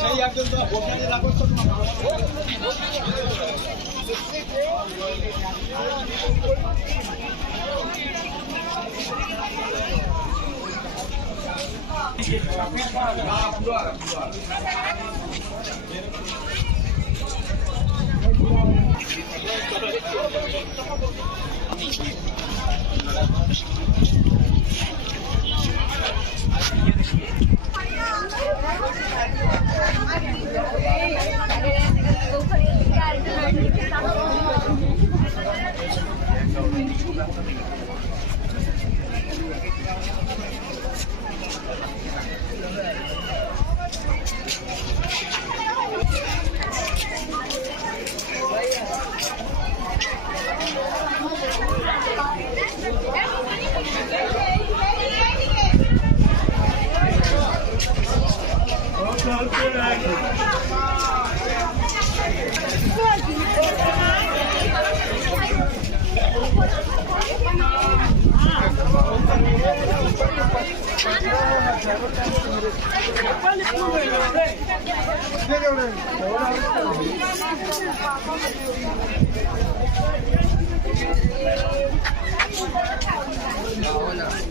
সেই একজন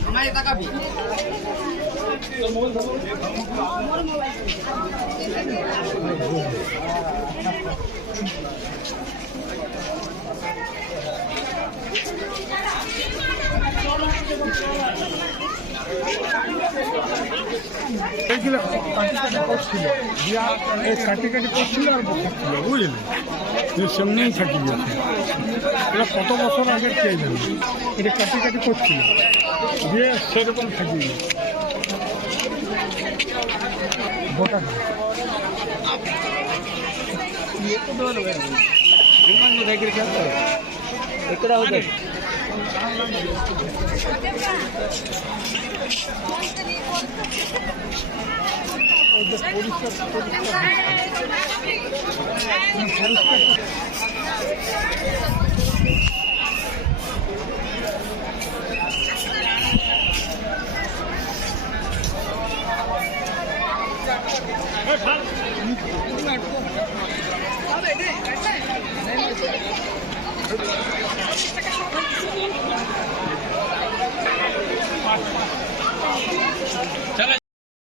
हमारे तक अभी এইগুলো কাটি করছিল এই কাটি করছিল আর বসাচ্ছিল বুঝলি সামনেই থাকি গেছে এটা কত বছর আগে কে জানে এটা কাটি করছিল দিয়ে সেরকম থাকি গেছে গোটা ఎక్కడ అవుతుంది পরিষ্কার